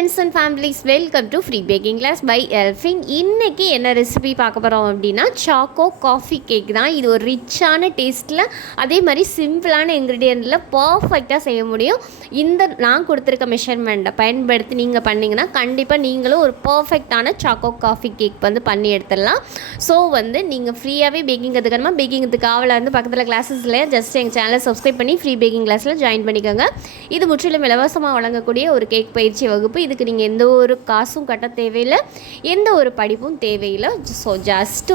friends and families, welcome to Free Baking Class by Elfin. இன்னைக்கு என்ன recipe பார்க்க போகிறோம் அப்படின்னா சாக்கோ காஃபி கேக் தான். இது ஒரு ரிச்சான டேஸ்ட்டில் அதே மாதிரி சிம்பிளான இன்க்ரீடியண்ட்டில் பர்ஃபெக்டாக செய்ய முடியும். இந்த நான் கொடுத்துருக்க மெஷர்மெண்ட்டை பயன்படுத்தி நீங்கள் பண்ணிங்கன்னா கண்டிப்பாக நீங்களும் ஒரு பர்ஃபெக்டான சாக்கோ காஃபி கேக் பண்ணி எடுத்துடலாம். ஸோ நீங்கள் ஃப்ரீயாகவே பேக்கிங் கற்றுக்கணுமா, பேக்கிங்கிறதுக்கு ஆவலாக பக்கத்தில் கிளாஸஸில் ஜஸ்ட் எங்கள் சேனலை சப்ஸ்கிரைப் பண்ணி ஃப்ரீ பேக்கிங் கிளாஸில் ஜாயின் பண்ணிக்கோங்க. இது முற்றிலும் இலவசமாக வழங்கக்கூடிய ஒரு கேக் பயிற்சி வகுப்பு. இதுக்கு நீங்கள் எந்த ஒரு காசும் கட்ட தேவையில்லை, எந்த ஒரு படிப்பும் தேவையில்லை. ஸோ ஜஸ்ட்டு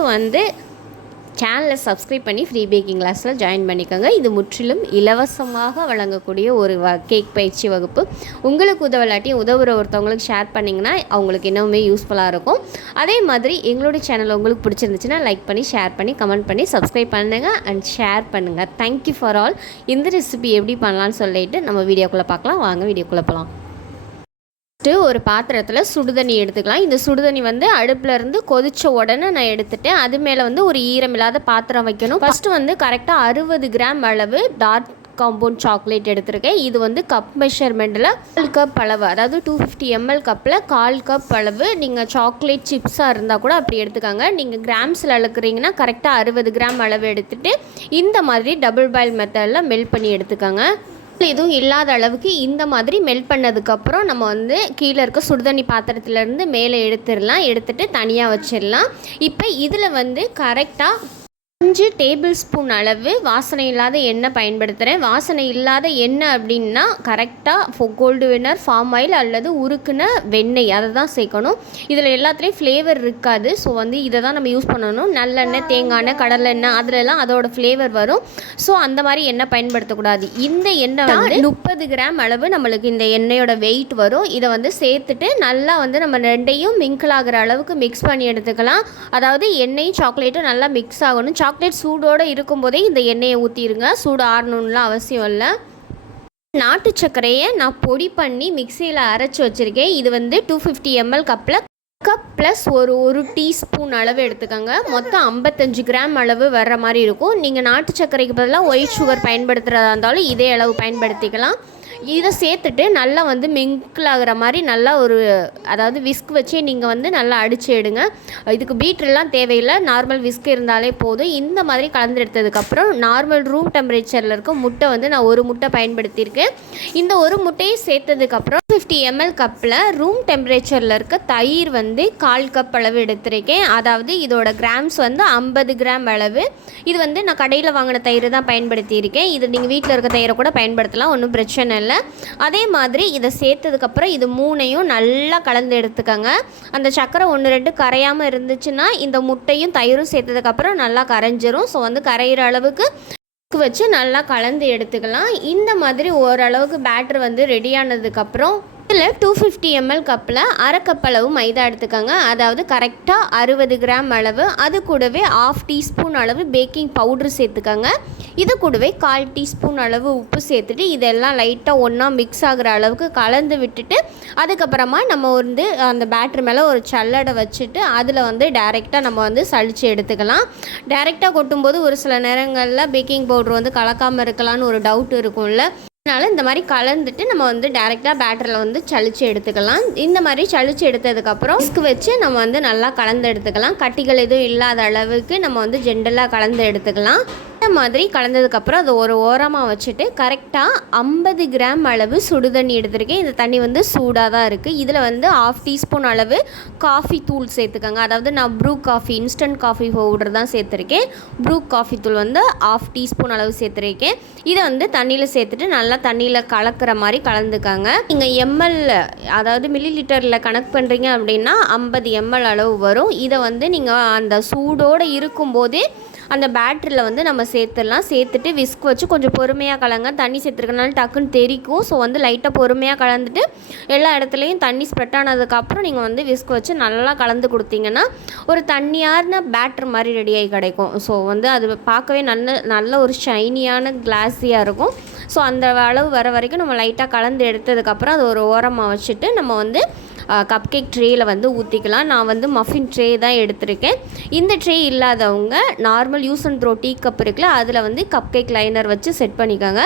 சேனலை சப்ஸ்கிரைப் பண்ணி ஃப்ரீ பேக்கிங் கிளாஸில் ஜாயின் பண்ணிக்கோங்க. இது முற்றிலும் இலவசமாக வழங்கக்கூடிய ஒரு கேக் பயிற்சி வகுப்பு. உங்களுக்கு உதவலாட்டியும் உதவுற ஒருத்தவங்களுக்கு ஷேர் பண்ணிங்கன்னா அவங்களுக்கு இன்னுமே யூஸ்ஃபுல்லாக இருக்கும். அதே மாதிரி எங்களுடைய சேனல் உங்களுக்கு பிடிச்சிருந்துச்சுன்னா லைக் பண்ணி, ஷேர் பண்ணி, கமெண்ட் பண்ணி, சப்ஸ்கிரைப் பண்ணுங்கள் அண்ட் ஷேர் பண்ணுங்கள். Thank you for all. இந்த ரெசிபி எப்படி பண்ணலான்னு சொல்லிட்டு நம்ம வீடியோக்குள்ளே பார்க்கலாம். வாங்க வீடியோக்குள்ளே போகலாம். ஒரு பாத்திரத்தில் சுடுதண்ணி எடுத்துக்கலாம். இந்த சுடுதண்ணி அடுப்பில் இருந்து கொதித்த உடனே நான் எடுத்துட்டேன். அது மேலே ஒரு ஈரமில்லாத பாத்திரம் வைக்கணும். ஃபஸ்ட்டு கரெக்டாக 60 கிராம் அளவு டார்க் காம்பவுண்ட் சாக்லேட் எடுத்திருக்கேன். இது கப் மெஷர்மெண்ட்டில் 1 கப் அளவு, அதாவது 250 ml கப்பில் 1/4 கப் அளவு. நீங்கள் சாக்லேட் சிப்ஸாக இருந்தால் கூட அப்படி எடுத்துக்காங்க. நீங்கள் கிராம்ஸில் அளக்குறீங்கன்னா கரெக்டாக 60 கிராம் அளவு எடுத்துகிட்டு இந்த மாதிரி டபுள் பாயில் மெத்தடில் மெல்ட் பண்ணி எடுத்துக்காங்க. எதுவும் இல்லாத அளவுக்கு இந்த மாதிரி மெல்ட் பண்ணதுக்கப்புறம் நம்ம கீழே இருக்க சுடுதண்ணி பாத்திரத்துலேருந்து மேலே எடுத்துட்டு தனியாக வச்சிடலாம். இப்போ இதில் கரெக்டாக 5 டேபிள் ஸ்பூன் அளவு வாசனை இல்லாத எண்ணெய் பயன்படுத்துகிறேன். வாசனை இல்லாத எண்ணெய் அப்படின்னா கரெக்டாக கோல்டு வின்னர், ஃபார்ம் ஆயில் அல்லது உருக்குன வெண்ணெய் அதை தான் சேர்க்கணும். இதில் எல்லாத்துலேயும் ஃப்ளேவர் இருக்காது. ஸோ இதை தான் நம்ம யூஸ் பண்ணணும். நல்லெண்ணெய், தேங்காய் எண்ணெய், கடலை எண்ணெய் அதிலெல்லாம் அதோட ஃப்ளேவர் வரும். ஸோ அந்த மாதிரி எண்ணெய் பயன்படுத்தக்கூடாது. இந்த எண்ணெய் 30 கிராம் அளவு நம்மளுக்கு இந்த எண்ணெயோட வெயிட் வரும். இதை சேர்த்துட்டு நல்லா நம்ம ரெண்டையும் மிங்கிள் ஆகிற அளவுக்கு மிக்ஸ் பண்ணி எடுத்துக்கலாம். அதாவது எண்ணெயும் சாக்லேட்டும் நல்லா மிக்ஸ் ஆகணும். சாக்லேட் சூடோடு இருக்கும்போதே இந்த எண்ணெயை ஊற்றிடுங்க. சூடு ஆறணும்லாம் அவசியம் இல்லை. நாட்டு சர்க்கரையை நான் பொடி பண்ணி மிக்சியில் அரைச்சி வச்சுருக்கேன். இது 250 ml கப்பில் கப் ப்ளஸ் ஒரு டீஸ்பூன் அளவு எடுத்துக்கோங்க. மொத்தம் 55 கிராம் அளவு வர்ற மாதிரி இருக்கும். நீங்கள் நாட்டு சர்க்கரைக்கு பதிலாக ஒயிட் சுகர் பயன்படுத்துகிறதா இருந்தாலும் இதே அளவு பயன்படுத்திக்கலாம். இதை சேர்த்துட்டு நல்லா மிங்கிள் ஆகிற மாதிரி நல்லா அதாவது விஸ்க் வச்சே நீங்கள் நல்லா அடித்து எடுங்க. இதுக்கு பீட்ரெலாம் தேவையில்லை, நார்மல் விஸ்க் இருந்தாலே போதும். இந்த மாதிரி கலந்து எடுத்ததுக்கப்புறம் நார்மல் ரூம் டெம்பரேச்சரில் இருக்க முட்டை நான் ஒரு முட்டை பயன்படுத்தியிருக்கேன். இந்த ஒரு முட்டையை சேர்த்ததுக்கப்புறம் 50 ml கப்பில் ரூம் டெம்பரேச்சரில் இருக்க தயிர் 1/4 கப் அளவு எடுத்திருக்கேன். அதாவது இதோட கிராம்ஸ் 50 கிராம் அளவு. இது நான் கடையில் வாங்கின தயிர் தான் பயன்படுத்தியிருக்கேன். இது நீங்கள் வீட்டில் இருக்க தயிரை கூட பயன்படுத்தலாம், ஒன்றும் பிரச்சனை இல்லை. அதே மாதிரி இதை சேர்த்ததுக்கப்புறம் இது 3ஐயும் நல்லா கலந்து எடுத்துக்கோங்க. அந்த சக்கரை 1-2 கரையாமல் இருந்துச்சுன்னா இந்த முட்டையும் தயிரும் சேர்த்ததுக்கப்புறம் நல்லா கரைஞ்சிரும். ஸோ கரையிற அளவுக்கு வச்சு நல்லா கலந்து எடுத்துக்கலாம். இந்த மாதிரி ஓரளவுக்கு பேட்டர் ரெடியானதுக்கப்புறம் இதில் 250 ml கப்பில் 1/2 கப் அளவு மைதா எடுத்துக்கோங்க. அதாவது கரெக்டாக 60 கிராம் அளவு. அது கூடவே 1/2 டீஸ்பூன் அளவு பேக்கிங் பவுட்ரு சேர்த்துக்கோங்க. இது கூடவே 1/4 டீஸ்பூன் அளவு உப்பு சேர்த்துட்டு இதெல்லாம் லைட்டாக ஒன்றா மிக்ஸ் ஆகிற அளவுக்கு கலந்து விட்டுட்டு அதுக்கப்புறமா நம்ம அந்த பேட்டர் மேலே ஒரு சல்லடை வச்சுட்டு அதில் டேரெக்டாக நம்ம சளிச்சு எடுத்துக்கலாம். டேரெக்டாக கொட்டும்போது ஒரு சில நேரங்களில் பேக்கிங் பவுட்ரு கலக்காமல் இருக்கலான்னு ஒரு டவுட் இருக்கும்ல. அதனால் இந்த மாதிரி கலந்துட்டு நம்ம டேரெக்டாக பேட்டரில் சளிச்சு எடுத்துக்கலாம். இந்த மாதிரி சளிச்சு எடுத்ததுக்கப்புறம் விஸ்க் வச்சு நம்ம நல்லா கலந்து எடுத்துக்கலாம். கட்டிகள் எதுவும் இல்லாத அளவுக்கு நம்ம ஜென்டலாக கலந்து எடுத்துக்கலாம். இந்த மாதிரி கலந்ததுக்கப்புறம் அது ஒரு ஓரமாக வச்சுட்டு கரெக்டாக 50 கிராம் அளவு சுடு தண்ணி எடுத்திருக்கேன். இந்த தண்ணி சூடாக தான் இருக்குது. இதில் 1/2 டீஸ்பூன் அளவு காஃபி தூள் சேர்த்துக்கோங்க. அதாவது நான் Bru coffee, instant coffee powder தான் சேர்த்துருக்கேன். ப்ரூ காஃபி தூள் 1/2 டீஸ்பூன் அளவு சேர்த்துருக்கேன். இதை தண்ணியில் சேர்த்துட்டு நல்லா தண்ணியில் கலக்கிற மாதிரி கலந்துக்காங்க. நீங்கள் எம்எல், அதாவது மில்லி லிட்டரில் கணக்கு பண்ணுறீங்க அப்படின்னா 50 ml அளவு வரும். இதை நீங்கள் அந்த சூடோடு இருக்கும்போதே அந்த பேட்டரியில் நம்ம சேர்த்துடலாம். சேர்த்துட்டு விஸ்க் வச்சு கொஞ்சம் பொறுமையாக கலங்க. தண்ணி சேர்த்துருக்கனால டக்குன்னு தெரிக்கும். ஸோ லைட்டாக பொறுமையாக கலந்துட்டு எல்லா இடத்துலையும் தண்ணி ஸ்ப்ரெட் ஆனதுக்கப்புறம் நீங்கள் விஸ்க் வச்சு நல்லா கலந்து கொடுத்தீங்கன்னா ஒரு தண்ணியான பேட்டர் மாதிரி ரெடியாகி கிடைக்கும். ஸோ அது பார்க்கவே நல்ல ஒரு ஷைனியான கிளாஸியாக இருக்கும். ஸோ அந்த அளவு வர வரைக்கும் நம்ம லைட்டாக கலந்து எடுத்ததுக்கப்புறம் அது ஒரு ஓரமாக வச்சுட்டு நம்ம கப் கேக் ட்ரேயில் வந்து ஊற்றிக்கலாம். நான் வந்து மஃபின் ட்ரே தான் எடுத்திருக்கேன். இந்த ட்ரே இல்லாதவங்க normal use and throw tea cup இருக்குல்ல, அதில் வந்து கப் கேக் லைனர் வச்சு செட் பண்ணிக்கோங்க.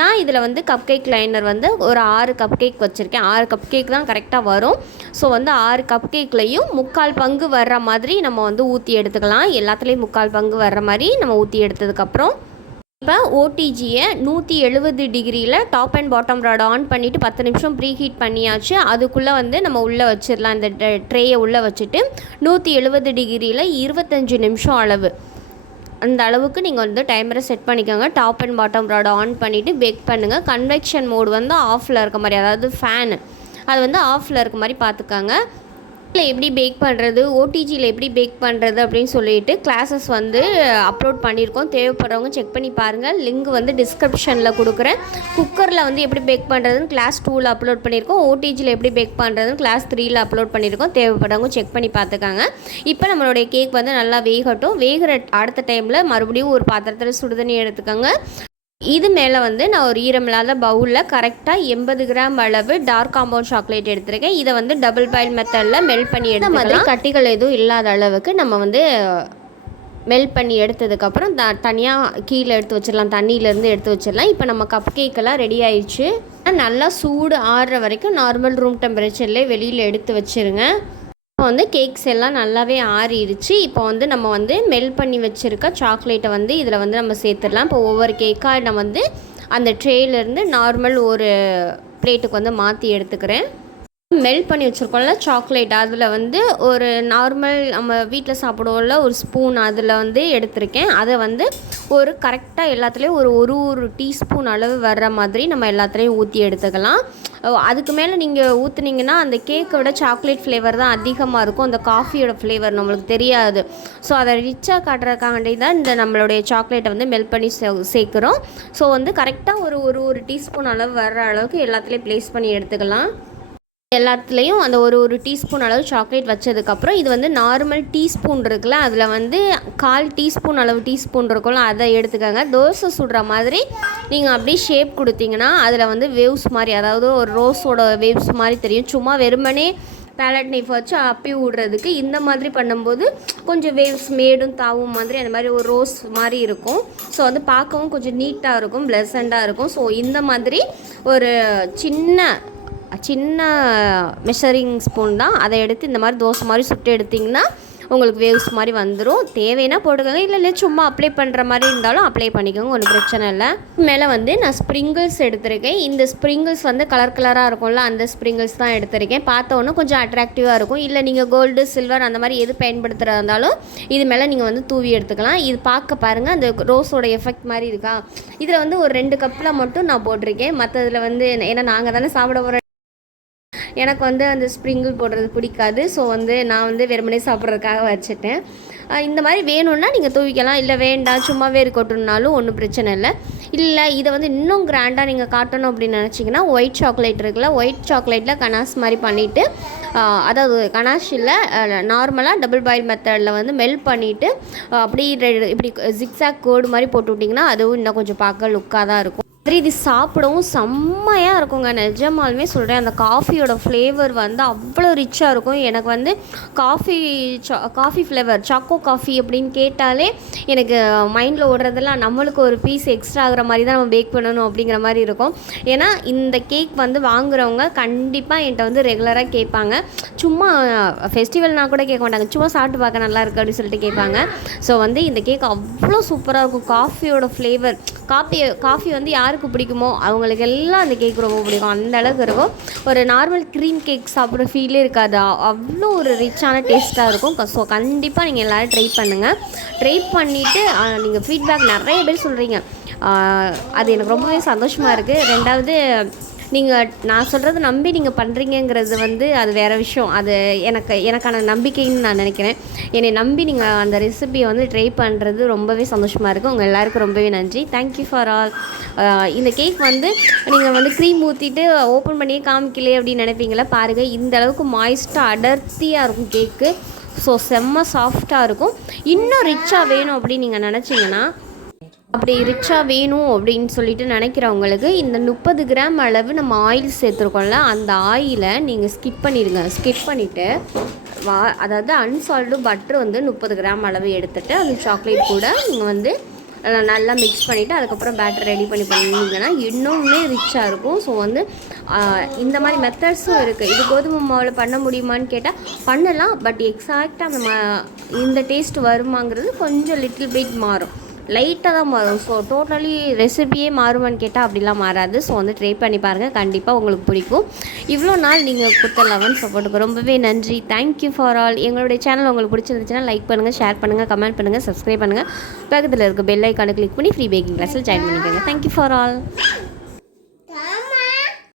நான் இதில் வந்து கப் கேக் லைனர் வந்து ஒரு 6 கப் கேக் வச்சுருக்கேன். 6 கப் கேக் தான் கரெக்டாக வரும். ஸோ வந்து 6 கப் கேக்லேயும் 3/4 பங்கு வர்ற மாதிரி நம்ம வந்து ஊற்றி எடுத்துக்கலாம். எல்லாத்துலேயும் 3/4 பங்கு வர்ற மாதிரி நம்ம ஊற்றி எடுத்ததுக்கப்புறம் இப்போ ஓடிஜியை 170 டிகிரியில் top and bottom rod on பண்ணிவிட்டு 10 நிமிஷம் ப்ரீ ஹீட் பண்ணியாச்சு. அதுக்குள்ளே வந்து நம்ம உள்ளே வச்சிடலாம். இந்த ட்ரேயை உள்ளே வச்சுட்டு 170 டிகிரியில் 25 நிமிஷம் அளவு, அந்த அளவுக்கு நீங்கள் வந்து டைமரை செட் பண்ணிக்கோங்க. Top and bottom rod on பண்ணிவிட்டு பேக் பண்ணுங்கள். கன்வெக்ஷன் மோடு வந்து ஆஃபில் இருக்க மாதிரி, அதாவது ஃபேனு அது வந்து ஆஃபில் இருக்க மாதிரி பார்த்துக்கோங்க. எப்படி பேக் பண்ணுறது, ஓடிஜியில் எப்படி பேக் பண்ணுறது அப்படின்னு சொல்லிட்டு கிளாஸஸ் வந்து அப்லோட் பண்ணியிருக்கோம். தேவைப்படுறவங்க செக் பண்ணி பாருங்கள். லிங்க் வந்து டிஸ்கிரிப்ஷனில் கொடுக்குறேன். குக்கரில் வந்து எப்படி பேக் பண்ணுறதுன்னு கிளாஸ் 2ல் அப்லோட் பண்ணியிருக்கோம். ஓடிஜியில் எப்படி பேக் பண்ணுறதுன்னு கிளாஸ் 3ல் அப்லோட் பண்ணியிருக்கோம். தேவைப்படுறவங்க செக் பண்ணி பார்த்துக்காங்க. இப்போ நம்மளுடைய கேக் வந்து நல்லா வேகட்டும். வேகிற அடுத்த டைமில் மறுபடியும் ஒரு பாத்திரத்தில் சுடுதண்ணி எடுத்துக்கோங்க. இது மேலே வந்து நான் ஒரு ஈரமில்லாத பவுலில் கரெக்டாக 80 கிராம் அளவு டார்க் காம்பவுண்ட் சாக்லேட் எடுத்திருக்கேன். இதை வந்து டபுள் பாயில் மெத்தடில் மெல்ட் பண்ணி எடுத்த மாதிரி கட்டிகள் எதுவும் இல்லாத அளவுக்கு நம்ம வந்து மெல்ட் பண்ணி எடுத்ததுக்கப்புறம் தனியாக கீழே எடுத்து வச்சிடலாம், தண்ணியிலேருந்து எடுத்து வச்சிடலாம். இப்போ நம்ம கப் கேக்கெல்லாம் ரெடி ஆயிடுச்சு. நல்லா சூடு ஆறுற வரைக்கும் நார்மல் ரூம் டெம்பரேச்சர்லேயே வெளியில் எடுத்து வச்சுருங்க. இப்போ வந்து கேக்ஸ் எல்லாம் நல்லாவே ஆறிடுச்சு. இப்போ வந்து நம்ம வந்து மெல்ட் பண்ணி வச்சுருக்க சாக்லேட்டை வந்து இதில் வந்து நம்ம சேர்த்துடலாம். இப்போ ஒவ்வொரு கேக்காக நான் வந்து அந்த ட்ரேலேருந்து நார்மல் ஒரு பிளேட்டுக்கு வந்து மாற்றி எடுத்துக்கிறேன். மெல்ட் பண்ணி வச்சுருக்கோம்ல சாக்லேட், அதில் வந்து ஒரு நார்மல் நம்ம வீட்டில் சாப்பிடுவோம்ல ஒரு ஸ்பூன் அதில் வந்து எடுத்திருக்கேன். அதை வந்து ஒரு கரெக்டாக எல்லாத்துலேயும் ஒரு டீஸ்பூன் அளவு வர்ற மாதிரி நம்ம எல்லாத்துலேயும் ஊற்றி எடுத்துக்கலாம். அதுக்கு மேலே நீங்கள் ஊற்றுனீங்கன்னா அந்த கேக்கை விட சாக்லேட் ஃப்ளேவர் தான் அதிகமாக இருக்கும். அந்த காஃபியோட ஃப்ளேவர் நம்மளுக்கு தெரியாது. ஸோ அதை ரிச்சாக காட்டுறதுக்காண்டி தான் இந்த நம்மளுடைய சாக்லேட்டை வந்து மெல்ட் பண்ணி சேர்க்குறோம். ஸோ வந்து கரெக்டாக ஒரு டீஸ்பூன் அளவு வர்ற அளவுக்கு எல்லாத்துலேயும் ப்ளேஸ் பண்ணி எடுத்துக்கலாம். எல்லாத்துலேயும் அந்த ஒரு டீஸ்பூன் அளவு சாக்லேட் வச்சதுக்கப்புறம் இது வந்து நார்மல் டீஸ்பூன் இருக்குல்ல, அதில் வந்து 1/4 டீஸ்பூன் அளவு டீஸ்பூன் இருக்கும்ல, அதை எடுத்துக்கோங்க. தோசை சுடுற மாதிரி நீங்கள் அப்படியே ஷேப் கொடுத்தீங்கன்னா அதில் வந்து வேவ்ஸ் மாதிரி, அதாவது ஒரு ரோஸோட வேவ்ஸ் மாதிரி தெரியும். சும்மா வெறுமனே பேலட் நைஃப் வச்சு அப்பி விடுறதுக்கு இந்த மாதிரி பண்ணும்போது கொஞ்சம் வேவ்ஸ் மேடும் தாவும் மாதிரி அந்த மாதிரி ஒரு ரோஸ் மாதிரி இருக்கும். ஸோ வந்து பார்க்கவும் கொஞ்சம் நீட்டாக இருக்கும், ப்ளசண்ட்டாக இருக்கும். ஸோ இந்த மாதிரி ஒரு சின்ன மெஷரிங் ஸ்பூன் தான், அதை எடுத்து இந்த மாதிரி தோசை மாதிரி சுட்டு எடுத்திங்கன்னா உங்களுக்கு வேவ்ஸ் மாதிரி வந்துடும். தேவைன்னா போட்டுக்கோங்க, இல்லை சும்மா அப்ளை பண்ணுற மாதிரி இருந்தாலும் அப்ளை பண்ணிக்கோங்க, ஒன்றும் பிரச்சனை இல்லை. மேலே வந்து நான் ஸ்ப்ரிங்கிள்ஸ் எடுத்திருக்கேன். இந்த ஸ்ப்ரிங்கிள்ஸ் வந்து கலராக இருக்கும்ல, அந்த ஸ்ப்ரிங்கிள்ஸ் தான் எடுத்திருக்கேன். பார்த்தோன்னா கொஞ்சம் அட்ராக்டிவாக இருக்கும். இல்லை நீங்கள் கோல்டு சில்வர் அந்த மாதிரி எது பயன்படுத்துகிறதா இருந்தாலும் இது மேலே நீங்கள் வந்து தூவி எடுத்துக்கலாம். இது பார்க்க பாருங்கள், அந்த ரோஸோட எஃபெக்ட் மாதிரி இருக்கா. இதில் வந்து ஒரு 2 கப்பில் மட்டும் நான் போட்டிருக்கேன். மற்றதில் வந்து ஏன்னா நாங்கள் தானே சாப்பிட போகிறோம், எனக்கு வந்து அந்த ஸ்ப்ரிங்கிள் போடுறது பிடிக்காது. ஸோ வந்து நான் வந்து வெறுமனே சாப்பிட்றதுக்காக வச்சுட்டேன். இந்த மாதிரி வேணும்னா நீங்கள் தூவிக்கலாம், இல்லை வேண்டாம் சும்மாவே இருக்கட்டும்னாலும் ஒன்றும் பிரச்சனை இல்லை. இல்லை இதை வந்து இன்னும் கிராண்டாக நீங்கள் காட்டணும் அப்படின்னு நினச்சிங்கன்னா ஒயிட் சாக்லேட் இருக்குல்ல, ஒயிட் சாக்லேட்டில் கனாஸ் மாதிரி பண்ணிவிட்டு, அதாவது கனாஷ் இல்லை நார்மலாக டபுள் பாயில் மெத்தடில் வந்து மெல்ட் பண்ணிவிட்டு அப்படி இப்படி ஜிக்ஸாக் கோடு மாதிரி போட்டு விட்டிங்கன்னா அதுவும் இன்னும் கொஞ்சம் பார்க்க லுக்காக தான் இருக்கும். இது சாப்பிடவும் செம்மையாக இருக்குங்க. நிஜமாலுமே சொல்கிறேன், அந்த காஃபியோட ஃப்ளேவர் வந்து அவ்வளோ ரிச்சாக இருக்கும். எனக்கு வந்து காஃபி ஃப்ளேவர் சாக்கோ காஃபி அப்படின்னு கேட்டாலே எனக்கு மைண்டில் ஓடுறதெல்லாம் நம்மளுக்கு ஒரு பீஸ் எக்ஸ்ட்ரா ஆகிற மாதிரி தான் நம்ம பேக் பண்ணணும் அப்படிங்கிற மாதிரி இருக்கும். ஏன்னா இந்த கேக் வந்து வாங்குறவங்க கண்டிப்பாக என்கிட்ட வந்து ரெகுலராக கேட்பாங்க. சும்மா ஃபெஸ்டிவல்னால் கூட கேட்க மாட்டாங்க, சும்மா சாப்பிட்டு பார்க்க நல்லா இருக்குது அப்படின்னு சொல்லிட்டு கேட்பாங்க. ஸோ வந்து இந்த கேக் அவ்வளோ சூப்பராக இருக்கும். காஃபியோட ஃப்ளேவர், காஃபி வந்து யாருக்கு பிடிக்குமோ அவங்களுக்கு எல்லாம் அந்த கேக் ரொம்ப பிடிக்கும், அந்த அளவுக்கு இருக்கும். ஒரு நார்மல் க்ரீம் கேக் சாப்பிட்ற ஃபீலே இருக்காது, அவ்வளோ ஒரு ரிச்சான டேஸ்ட்டாக இருக்கும். ஸோ கண்டிப்பாக நீங்கள் எல்லோரும் ட்ரை பண்ணுங்கள். ட்ரை பண்ணிவிட்டு நீங்கள் ஃபீட்பேக் நிறைய பேர் சொல்கிறீங்க, அது எனக்கு ரொம்பவே சந்தோஷமாக இருக்குது. ரெண்டாவது நீங்கள் நான் சொல்கிறத நம்பி நீங்கள் பண்ணுறீங்கிறது வந்து அது வேறு விஷயம். அது எனக்கான நம்பிக்கைன்னு நான் நினைக்கிறேன். என்னை நம்பி நீங்கள் அந்த ரெசிபியை வந்து ட்ரை பண்ணுறது ரொம்பவே சந்தோஷமாக இருக்குது. உங்கள் எல்லாருக்கும் ரொம்பவே நன்றி. Thank you for all. இந்த கேக் வந்து நீங்கள் வந்து க்ரீம் ஊற்றிட்டு ஓப்பன் பண்ணியே காமிக்கலையே அப்படின்னு நினைப்பீங்களா, பாருங்கள் இந்த அளவுக்கு மாய்ஸ்ட்டாக அடர்த்தியாக இருக்கும் கேக்கு. ஸோ செம்ம சாஃப்டாக இருக்கும். இன்னும் ரிச்சாக வேணும் அப்படின்னு நீங்கள் நினச்சிங்கன்னா அப்படி ரிச்சாக வேணும் அப்படின்னு சொல்லிட்டு நினைக்கிறவங்களுக்கு இந்த 30 கிராம் அளவு நம்ம ஆயில் சேர்த்துருக்கோம்ல, அந்த ஆயிலை நீங்கள் ஸ்கிப் பண்ணிடுங்க. ஸ்கிப் பண்ணிவிட்டு அதாவது அன்சால்டு பட்ரு வந்து 30 கிராம் அளவு எடுத்துகிட்டு அது சாக்லேட் கூட நீங்கள் வந்து நல்லா மிக்ஸ் பண்ணிவிட்டு அதுக்கப்புறம் பேட்டர் ரெடி பண்ணிங்கன்னா இன்னுமே ரிச்சாக இருக்கும். ஸோ வந்து இந்த மாதிரி மெத்தட்ஸும் இருக்குது. இது கோதுமை மாவில் பண்ண முடியுமான்னு கேட்டால் பண்ணலாம். பட் எக்ஸாக்டாக நம்ம இந்த டேஸ்ட் வருமாங்கிறது கொஞ்சம் லிட்டில் பிட் மாறும், லைட்டாக தான் மாறும். ஸோ டோட்டலி ரெசிபியே மாறுமான்னு கேட்டால் அப்படிலாம் மாறாது. ஸோ வந்து ட்ரை பண்ணி பாருங்கள், கண்டிப்பாக உங்களுக்கு பிடிக்கும். இவ்வளோ நாள் நீங்கள் கொடுத்த லெவன் சப்போர்ட்டுக்கு ரொம்பவே நன்றி. Thank you for all. எங்களுடைய சேனல் உங்களுக்கு பிடிச்சிருந்துச்சுன்னா லைக் பண்ணுங்கள், ஷேர் பண்ணுங்கள், கமெண்ட் பண்ணுங்கள், சப்ஸ்கிரைப் பண்ணுங்கள். பக்கத்தில் இருக்க பெல் ஐக்கானை கிளிக் பண்ணி ஃப்ரீ பேக்கிங் கிளாஸில் ஜாயின் பண்ணிக்கோங்க. Thank you for all.